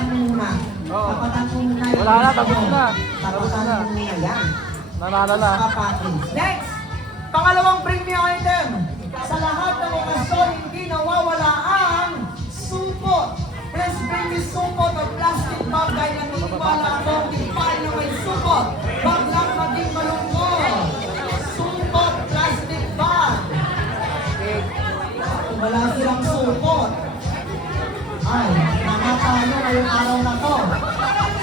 tapatan mo muna. Oo. Tapatan mo muna yung Wala na, gusto tapos mo. na. Tapatan Tapos na. mo muna yan. Nanalo na. Papackage. Next! Pangalawang premium item. Sa lahat ng okasyon, hindi nawawala ang supot. Please bring me supot o plastic bag dahil naniniwala ako hindi pa rin na may supot. Bag lang maging malungkot. Supot plastic bag. Wala silang supot. Ay, nakatalo ngayong araw na to.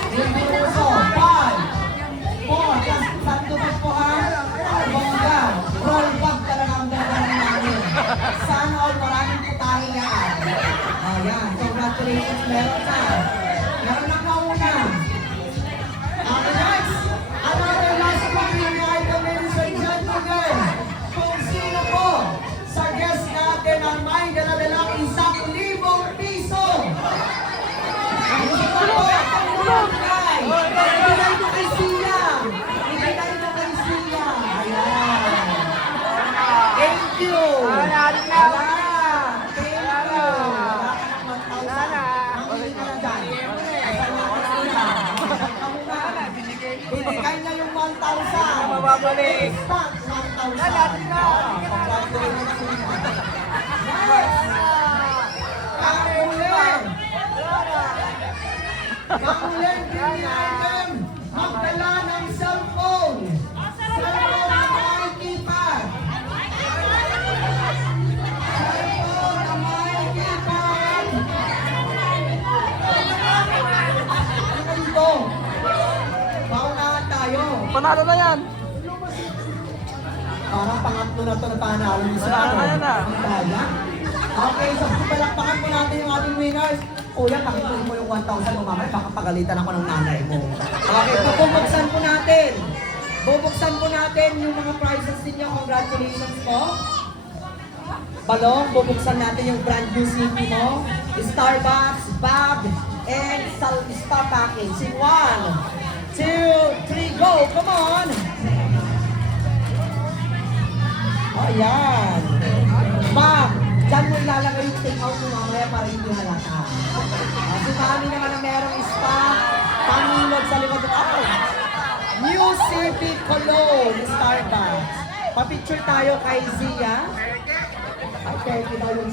Hindi uso. 5, 4, just sandutot po ha. Bongga. Roll back talaga ang gagawin namin. Sana all maraming putahe yan. Ayan, congratulations, meron na. Meron na kauna. Okay, next. Another last premium item, ladies and gentlemen. Kung sino po sa guest natin ang may dala-dalang 1,000 piso. Ibigay mo kay Sia. Ibigay mo kay Sia. Ayan. Thank you. Wala. Thank you. Wala ka ng 1,000. Mamili ka na dyan. Binigay na yung 1,000. Mababalik. Stock 1,000. Congratulations. Next. Kamuling premium item. Magdala ng cellphone. Cellphone na may keypad. Cellphone na may keypad. Ano ito? Paunahan tayo. Panalo na yan. Parang pangatlo na ito na panalo niyo sa Panalo na yan ah. Kaya? Okay, so palakpakan po natin yung ating winners. Kuya, pakituloy mo yung 1,000 mo mamaya, baka pagalitan ako ng nanay mo. Okay, bubuksan po natin. Bubuksan po natin yung mga prizes ninyo. Congratulations po. Balong, bubuksan natin yung brand new CD mo. Starbucks, bag, and star package. In 1, 2, 3, go! Come on! Oh, yan. Bag! Diyan mo ilalagay yung take out mo mamaya para hindi halata. Si Mami naman ang merong stock, pamilog sa likod. Oh! New CP Cologne, Starbucks. Papicture tayo kay Zia. Ay, thank you daw yung